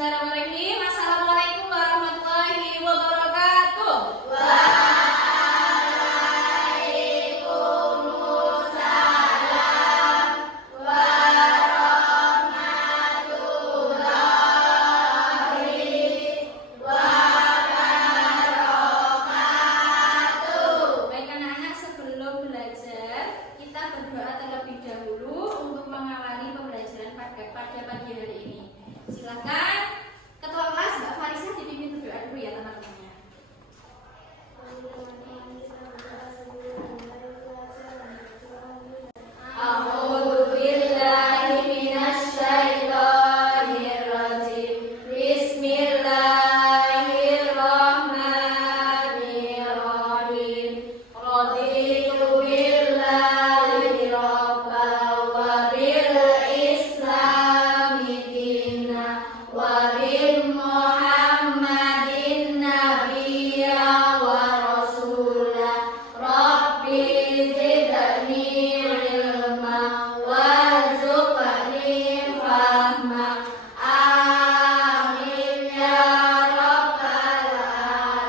Bismillahirrahmanirrahim. Assalamualaikum warahmatullahi wabarakatuh. Waalaikumsalam warahmatullahi wabarakatuh. Baik anak-anak, sebelum belajar kita berdoa terlebih dahulu untuk mengawali pembelajaran pada pagi hari ini. Silakan Ketua kelas Mbak Farisa dipimpin berdoa dulu ya teman-temannya. A'udzu billahi minasy syaithanir rajim. Bismillahirrahmanirrahim. Raditu billahi rabban wa bil islami dinan wa bi Muhammadin nabiyya wa rasula. Rabbi zidni ilma warzuqni fahma. Amin ya rabbal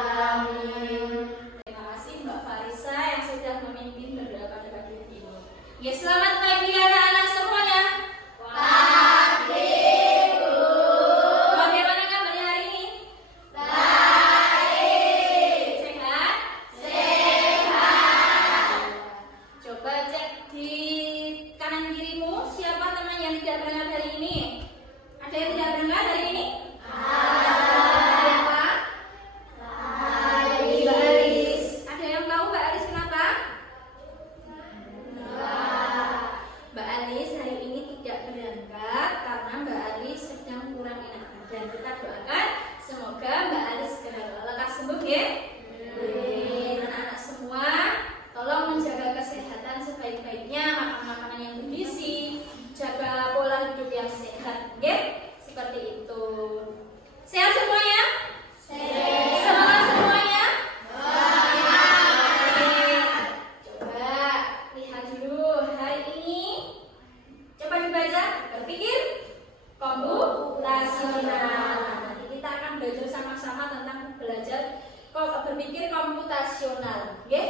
alamin. Terima kasih Mbak Farisa yang sudah memimpin berdoa pada pagi hari ini. Ya, selamat pagi anak-anak semuanya. Pagi, Bu. Bagaimana kabarnya hari ini? Baik. Sehat? Sehat. Coba cek di kanan kirimu siapa teman yang tidak berangkat hari ini? Ada yang tidak berangkat hari ini? Siapa? Mbak Alis. Ada yang tahu Mbak Alis kenapa? Mbak Alis hari ini tidak berangkat karena Mbak Alis sedang kurang enak badan. Kita doakan semoga Mbak Alis segera lekas sembuh ya. Anak-anak semua, tolong menjaga kesehatan sebaik-baiknya, makan makanan yang bergizi, jaga pola hidup yang sehat, ya. Seperti itu. Sehat semuanya? Semangat semuanya? Coba lihat dulu hari ini. Coba dibaca, berpikir komputasional. Nanti kita akan belajar sama-sama tentang berpikir komputasional, oke?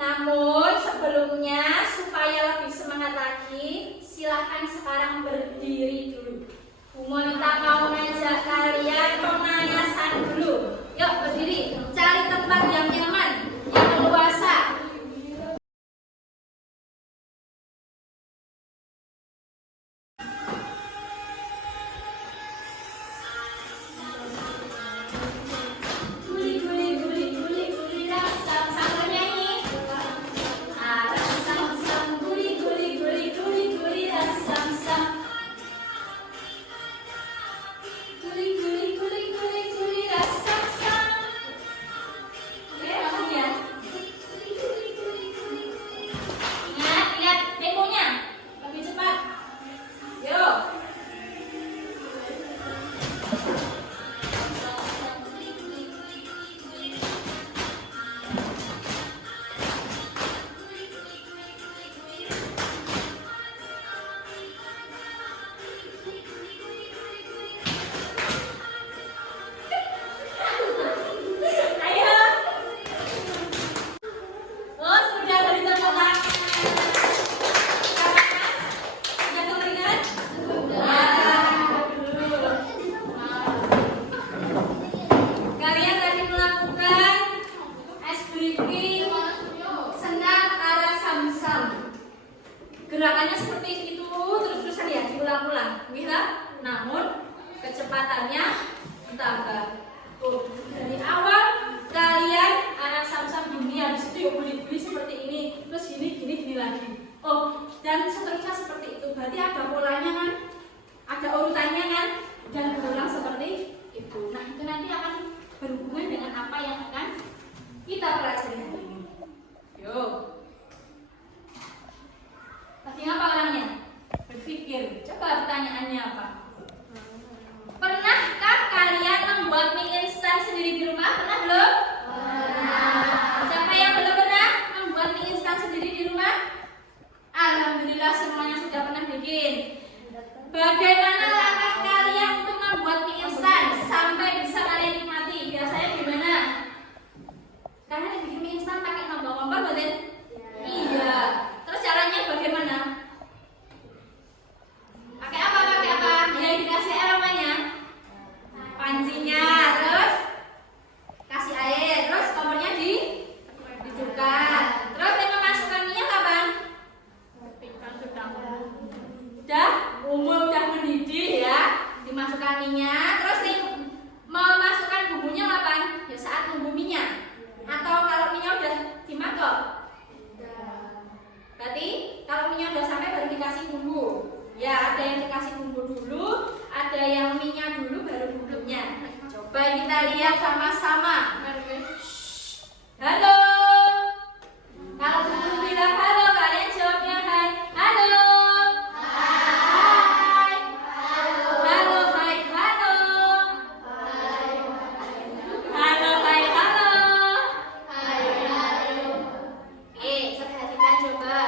Namun sebelumnya supaya lebih semangat lagi, silahkan sekarang berdiri dulu. Bu Monita mau ngajak kalian pemanasan dulu. Yuk berdiri, cari tempat yang nyaman, yang leluasa. Guli guli guli guli guli rasam, sambil nyanyi. Rasam sam guli guli guli guli guli rasam sam. Guli guli guli guli guli rasam sam. Oke, langsung ya. Ingat, ingat temponya. Lebih cepat. Yuk. Ayo. Oh, sudah dari tepuk tangan. Sudah keringat? Dulu. Kalian tadi melakukan ice breaking senam arah sam-sam. Gerakannya seperti itu terus-terusan ya, diulang-ulang. Gila. Namun kecepatannya ditambah. Tuh, dari awal kalian arah sam-sam gini, habis itu yuk beli-beli seperti ini, terus gini lagi. Oh, dan seterusnya seperti itu. Berarti ada polanya kan? Ada urutannya kan? Dan berulang seperti itu. Nah, itu nanti akan berhubungan dengan apa yang akan kita pelajari hari ini. Yuk. Lagi apa orangnya? Berpikir. Coba pertanyaannya apa? Pernahkah kalian membuat mie instan sendiri di rumah? Pernah belum? Pernah. Siapa yang belum pernah membuat mie instan sendiri di rumah? Alhamdulillah semuanya sudah pernah bikin. Bagaimana langkah kalian minyak, terus nih memasukkan bumbunya kapan? Ya saat nunggu minyak. Atau kalau minyak udah dimasak? Berarti kalau minyak udah sampai baru dikasih bumbu. Ya, ada yang dikasih bumbu dulu, ada yang minyak dulu baru bumbunya. Coba kita lihat sama-sama. Halo. Kalau guru bilang halo, kalian jawabnya hai. Halo. Hai. Halo, hai, halo. Halo, hai, halo. Perhatikan coba.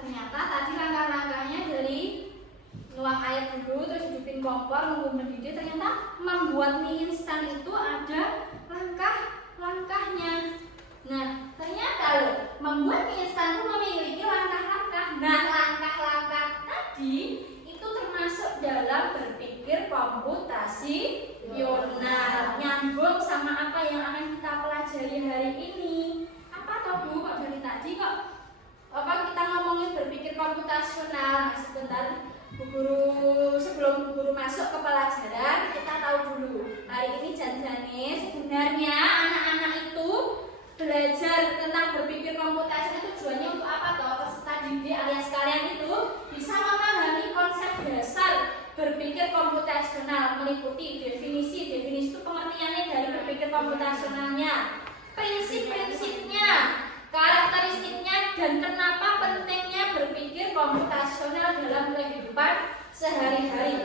Ternyata tadi langkah-langkahnya dari nuang air dulu, terus hidupin kompor, nunggu mendidih, ternyata membuat mie instan itu ada langkah-langkahnya. Nah, ternyata loh, membuat mie instan itu memiliki langkah-langkah. Nah, langkah-langkah tadi itu termasuk dalam berpikir komputasional. Nyambung sama apa yang akan kita pelajari hari ini. Apa toh Bu, kok dari tadi kok kita ngomongin berpikir komputasional. Sebentar Bu Guru, sebelum Bu Guru masuk ke pelajaran, kita tahu dulu hari ini janjane sebenarnya anak-anak itu belajar tentang berpikir komputasional itu tujuannya untuk apa toh? Peserta didik alias kalian itu bisa memahami konsep dasar berpikir komputasional, meliputi definisi itu pengertiannya dari berpikir komputasionalnya, prinsip-prinsipnya, karakteristiknya, dan kenapa pentingnya berpikir komputasional dalam kehidupan sehari-hari.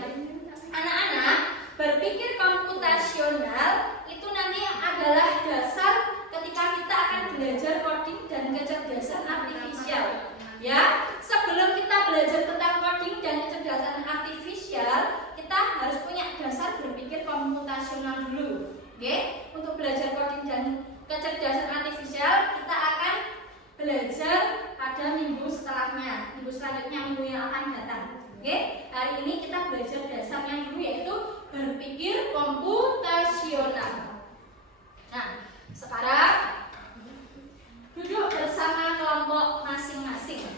Anak-anak, berpikir komputasional itu nanti adalah dasar ketika kita akan belajar coding dan kecerdasan artifisial. Ya, sebelum kita belajar tentang coding dan kecerdasan artifisial, kita harus punya dasar berpikir komputasional dulu. Oke, untuk belajar coding dan kecerdasan artifisial kita akan belajar pada minggu setelahnya, minggu selanjutnya, minggu yang akan datang. Oke, hari ini kita belajar dasarnya dulu, yaitu berpikir komputasional. Nah, sekarang duduk bersama kelompok masing-masing.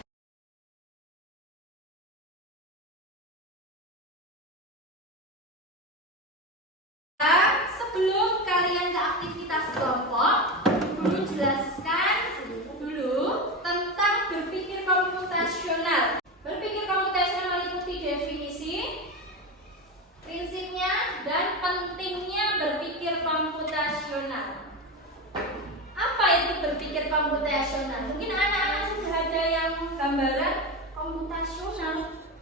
Sebelum kalian ke aktivitas kelompok, Guru jelaskan dulu tentang berpikir komputasional. Berpikir komputasional meliputi definisi, prinsipnya, dan pentingnya berpikir komputasional. Apa itu berpikir komputasional? Mungkin anak-anak sudah ada yang gambaran komputasional.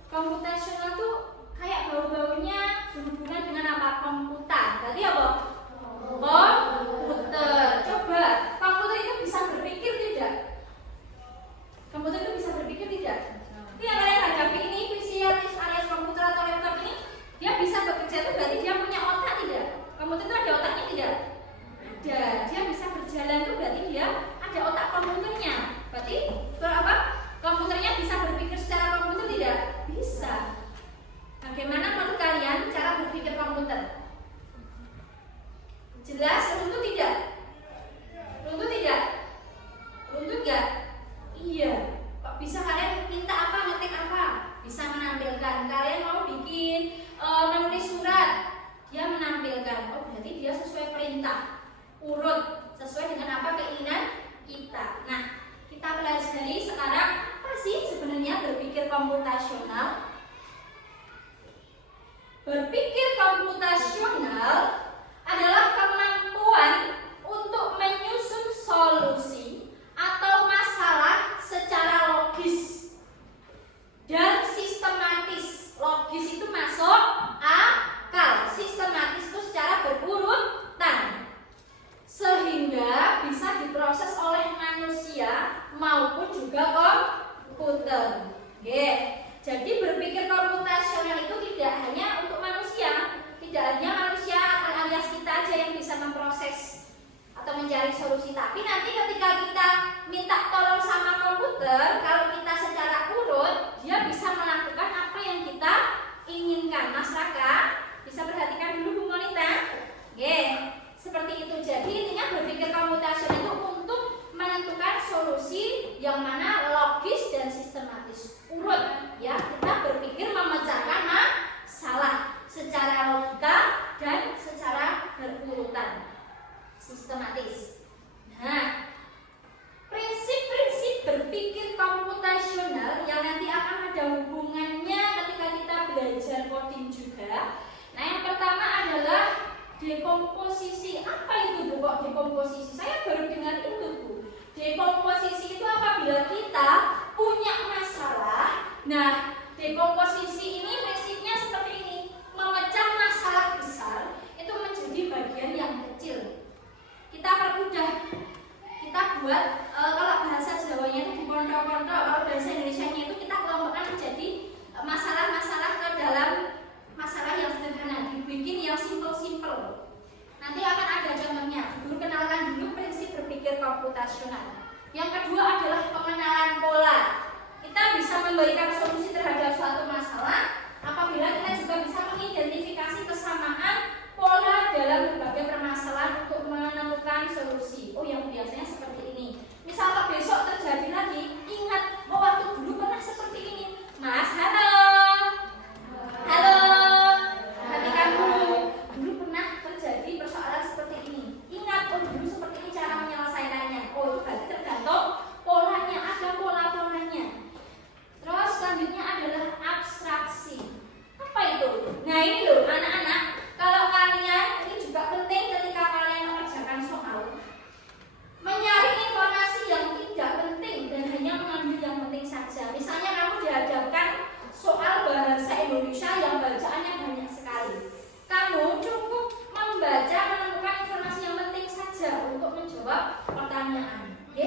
Komputasional tuh kayak bau-baunya berhubungan dengan apa? Komputer. Tadi apa? Komputer. Coba, komputer itu bisa berpikir tidak? Komputer itu bisa berpikir tidak? Ini yang kalian hadapi ini, PC alias komputer atau laptop ini, dia bisa bekerja itu berarti dia punya otak tidak? Komputer itu ada otaknya tidak? Ada. Dia bisa berjalan itu berarti dia ada otak komputernya. Berarti apa? Komputernya bisa berpikir secara komputer tidak? Bisa. Bagaimana menurut kalian cara berpikir komputer? Jelas runtuh tidak? Runtuh tidak? Runtuh enggak? Iya. Kok bisa kalian minta apa, ngetik apa? Bisa menampilkan. Kalian mau bikin menulis surat, dia menampilkan. Oh, berarti dia sesuai perintah, urut, sesuai dengan apa keinginan kita. Nah, kita pelajari sekarang apa sih sebenarnya berpikir komputasional? Berpikir komputasional adalah kemampuan untuk menyusun solusi atau masalah secara logis dan sistematis. Logis itu masuk akal, sistematis itu secara berurutan, sehingga bisa diproses oleh manusia maupun juga komputer. Jadi berpikir komputasional itu tidak hanya untuk manusia, Tapi nanti ketika kita minta tolong sama komputer, kalau kita secara urut, dia bisa melakukan apa yang kita inginkan. Mas Raka, bisa perhatikan dulu Bu Monita. Oke, seperti itu. Jadi intinya berpikir komputasional itu untuk menentukan solusi yang mana logis dan sistematis. Urut, ya. Kita berpikir memecahkan masalah secara logika dan secara berurutan, sistematis. Nah, prinsip-prinsip berpikir komputasional yang nanti akan ada hubungannya ketika kita belajar coding juga. Nah, yang pertama adalah dekomposisi. Apa itu Bu kok dekomposisi? Saya baru dengar itu Bu. Dekomposisi itu apabila kita punya masalah. Nah, dekomposisi ini prinsipnya seperti ini. Memecah masalah besar itu menjadi bagian yang kecil. Kita permudah. Kita buat kalau bahasa Jawanya itu dipondok-pondok, kalau bahasa Indonesianya itu kita kelompokkan menjadi masalah-masalah ke dalam masalah yang sederhana, dibikin yang simple-simple. Nanti akan ada contohnya. Guru kenalkan dulu prinsip berpikir komputasional. Yang kedua adalah pengenalan pola. Kita bisa memberikan solusi terhadap suatu masalah apabila kita juga bisa mengidentifikasi kesamaan pola dalam berbagai permasalahan untuk menemukan solusi. Oh, yang biasanya seperti ini. Misal kalau besok terjadi lagi, ingat, oh waktu dulu pernah seperti ini. Mas, halo. Halo. Perhatikan dulu. Dulu pernah terjadi persoalan seperti ini. Ingat, oh dulu seperti ini cara menyelesaikannya. Oh, itu berarti tergantung polanya, ada pola-polanya. Terus selanjutnya adalah abstraksi. Apa itu? Nah, ini loh anak-anak. Kalau kalian, ini juga penting ketika kalian mengerjakan soal, menyaring informasi yang tidak penting dan hanya mengambil yang penting saja. Misalnya kamu dihadapkan soal bahasa Indonesia yang bacaannya banyak sekali. Kamu cukup membaca, menemukan informasi yang penting saja untuk menjawab pertanyaan. Oke?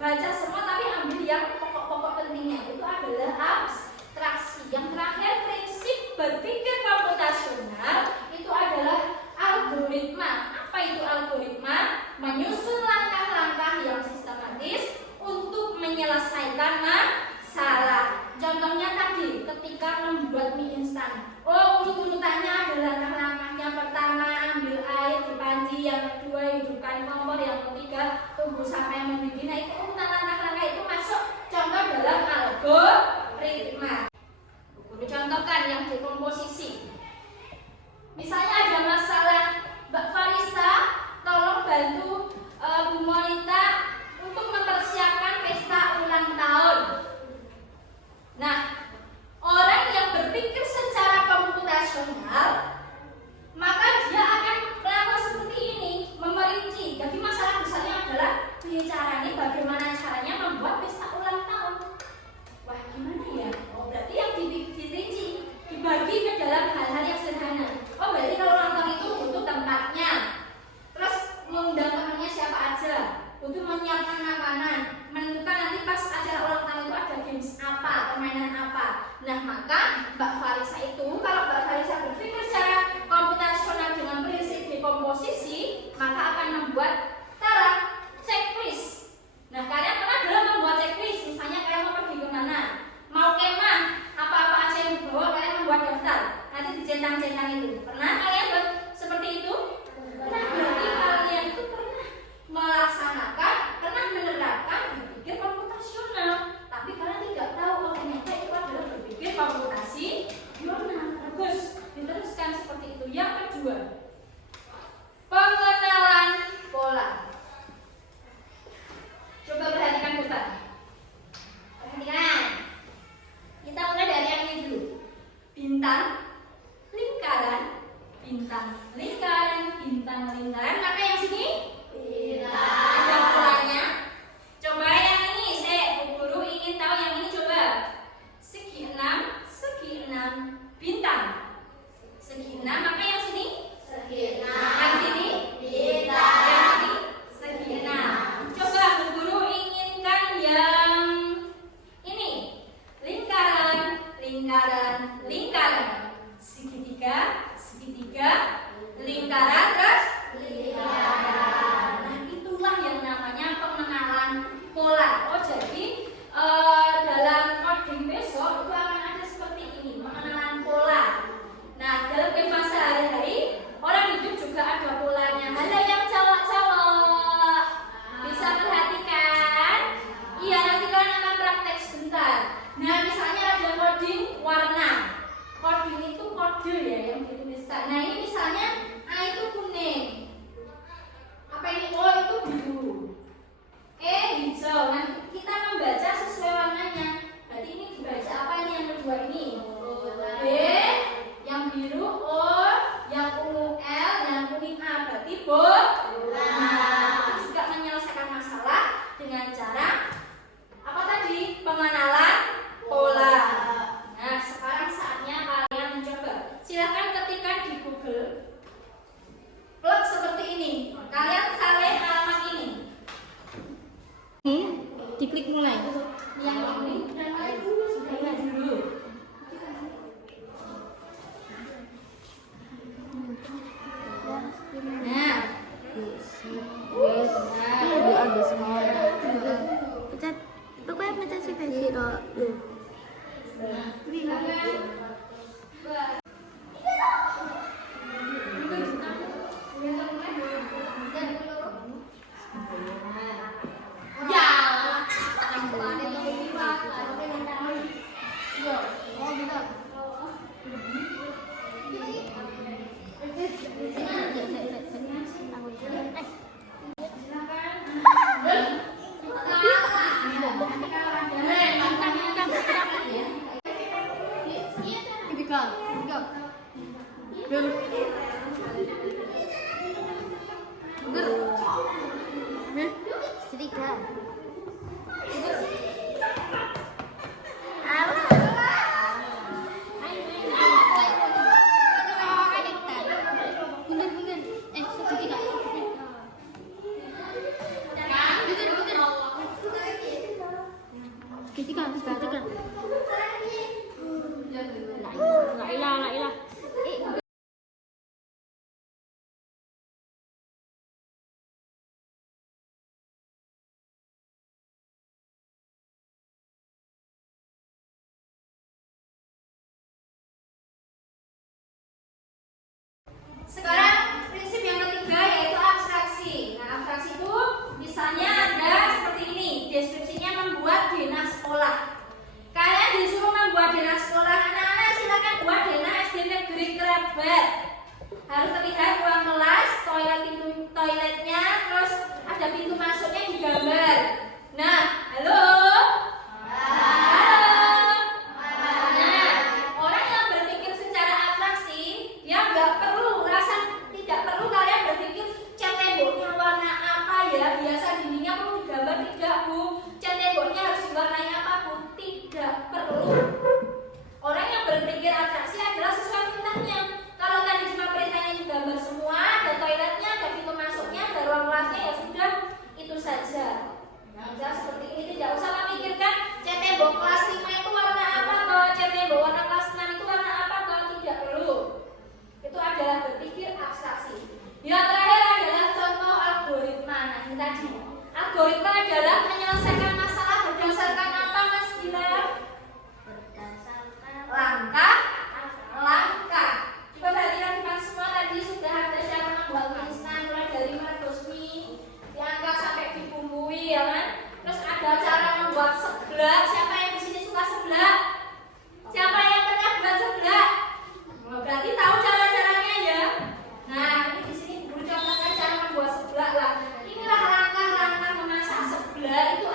Baca semua tapi ambil yang pokok-pokok pentingnya. Itu adalah abstraksi. Yang terakhir, prinsip berpikir komputasional itu adalah algoritma. Apa itu algoritma? Menyusun langkah-langkah yang sistematis untuk menyelesaikan masalah. Contohnya tadi ketika membuat mie instan. Oh, urut-urutannya adalah langkah-langkahnya. Pertama, ambil air di panci. Yang kedua, hidupkan kompor. Yang ketiga, tunggu sampai mendidih. Nah, itu urutan langkah-langkah itu masuk contoh dalam algoritma. Guru contohkan yang dekomposisi. Misalnya ada masalah, Mbak Farisa, tolong bantu Bu Monita untuk mempersiapkan pesta ulang tahun. Nah, orang yang berpikir secara komputasional, maka dia akan melakukan seperti ini, memerinci. Jadi masalah besarnya adalah bagaimana caranya membuat pesta ulang tahun. Wah, gimana ya? Oh, berarti yang dirinci, dibagi ke dalam hal-hal yang sederhana. Oh, berarti kalau ulang tahun itu butuh tempatnya, terus mengundang temannya siapa aja, butuh menyiapkan makanan, menentukan nanti pas acara ulang tahun itu ada games apa, permainan apa. Nah, maka Mbak Farisa itu, kalau Mbak Farisa berpikir secara komputasional dengan prinsip dekomposisi, maka akan membuat checklist. Nah, kalian pernah belum membuat checklist? Misalnya kalian mau pergi ke mana, mau kemah, apa-apa aja yang dibawa, kalian membuat daftar. Nanti dicentang-centang itu. Pernah kalian buat seperti itu? Nah, berarti kalian itu pernah melaksanakan, pernah menerapkan berpikir komputasional. Tapi kalian tidak tahu, oh ternyata itu adalah berpikir komputasional. Bagus, diteruskan seperti itu. Yang kedua, pengenalan pola. Coba perhatikan betul. Perhatikan. Kita mulai dari yang ini dulu. Bintang, lingkaran, bintang, lingkaran, bintang, lingkaran. Maka yang sini? Bintang. Ada polanya. Coba yang ini, Bu Guru ingin tahu yang ini coba. Segi 6, bintang. Segi 6, maka yang sini? Segi 6. Yang sini? Bintang. Yang sini? Segi 6. Coba Bu Guru inginkan yang ini. Lingkaran, lingkaran, lingkaran. Segitiga, segitiga, lingkaran, terus lingkaran. Sekarang prinsip yang ketiga yaitu abstraksi. Nah, abstraksi itu misalnya ada seperti ini, deskripsinya membuat denah sekolah. Kalian disuruh membuat denah sekolah, anak-anak silakan buat denah SD Negeri Kerabat. Harus terlihat ruang kelas, toiletnya, terus ada pintu masuknya digambar. Nah, halo. Algoritma adalah menyelesaikan masalah berdasarkan apa, Mas Gilang? Berdasarkan langkah. Coba perhatikan teman semua, tadi sudah ada cara membuat mie instan mulai dari merebusmi, diangkat sampai dibumbui, ya kan? Terus ada cara membuat seblak. Siapa yang di sini suka seblak? Siapa yang pernah buat seblak? Oh, berarti tahu cara-caranya ya. Nah, ini di sini guru contohkan cara membuat seblak lah. Inilah langkah-langkah memasak seblak itu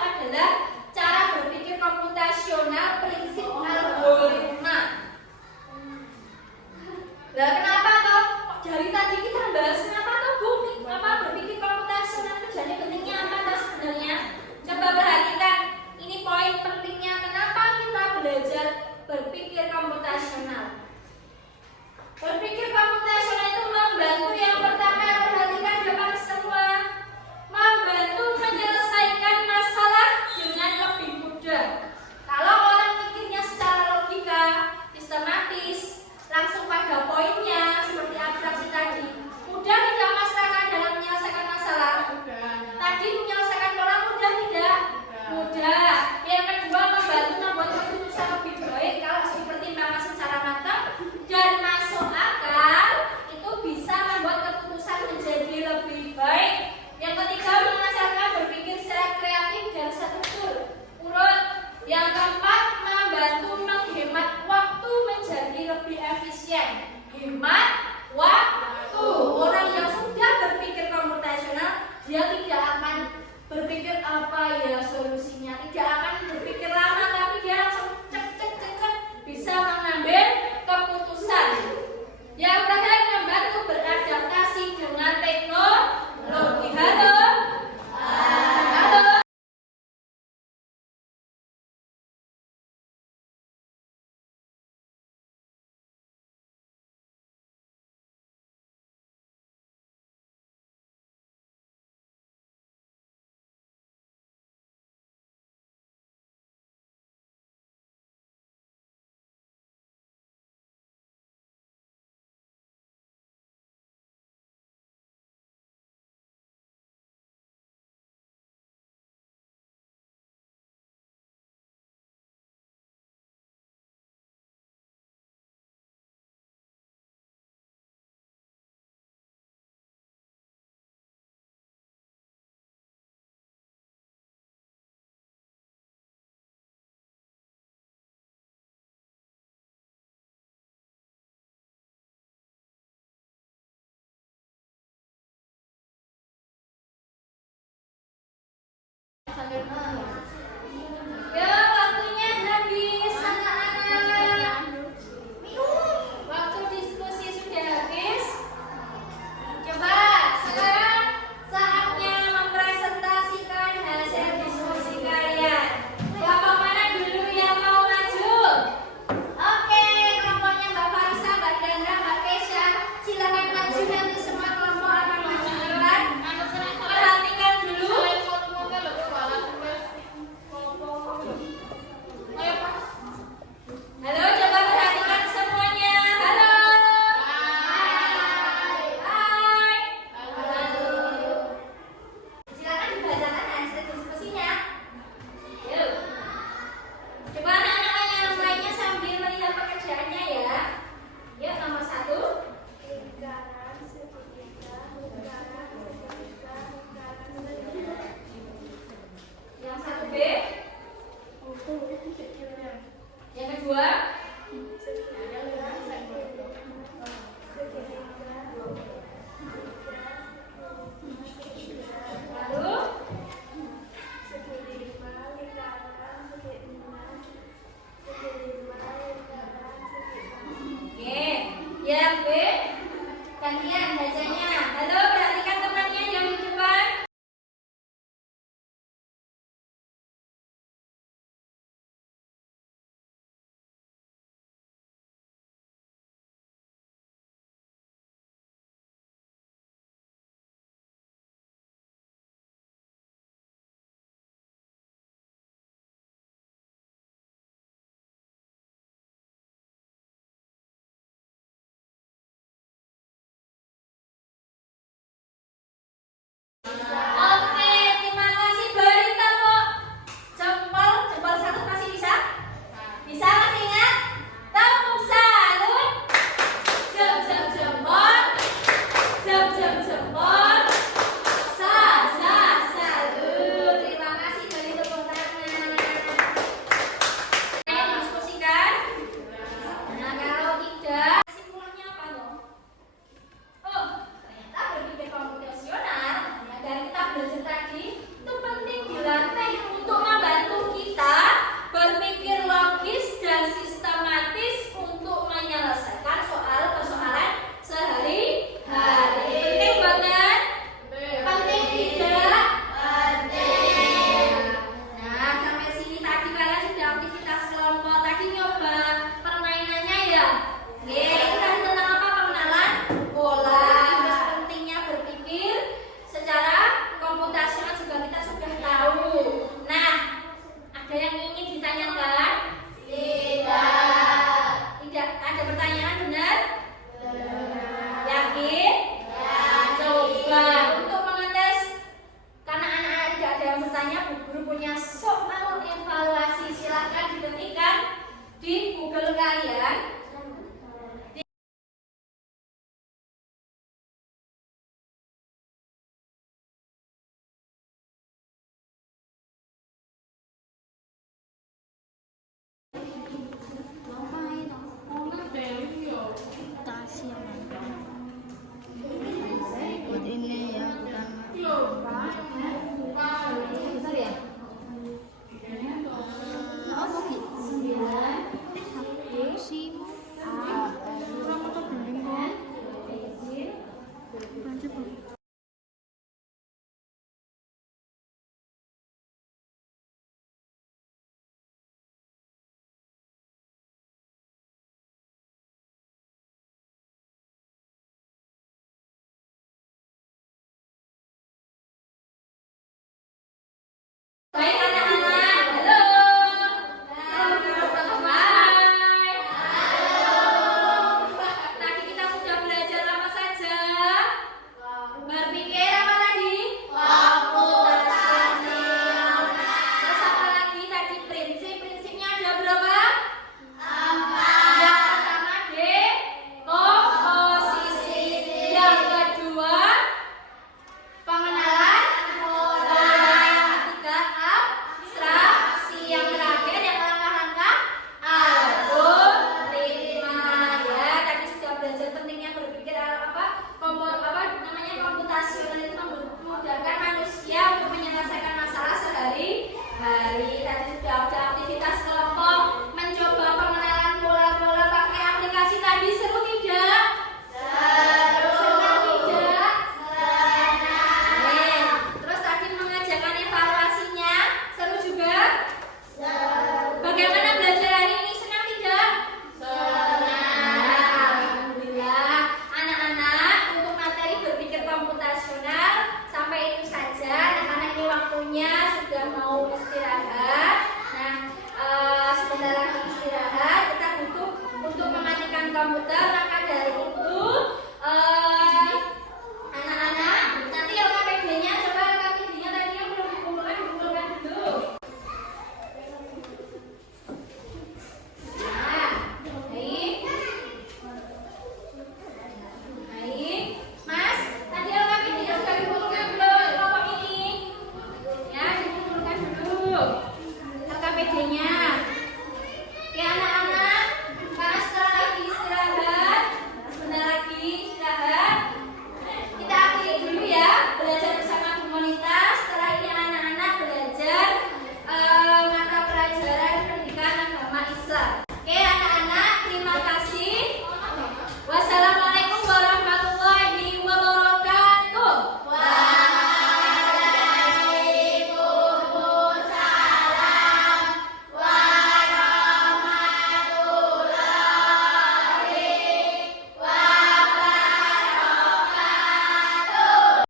Kalian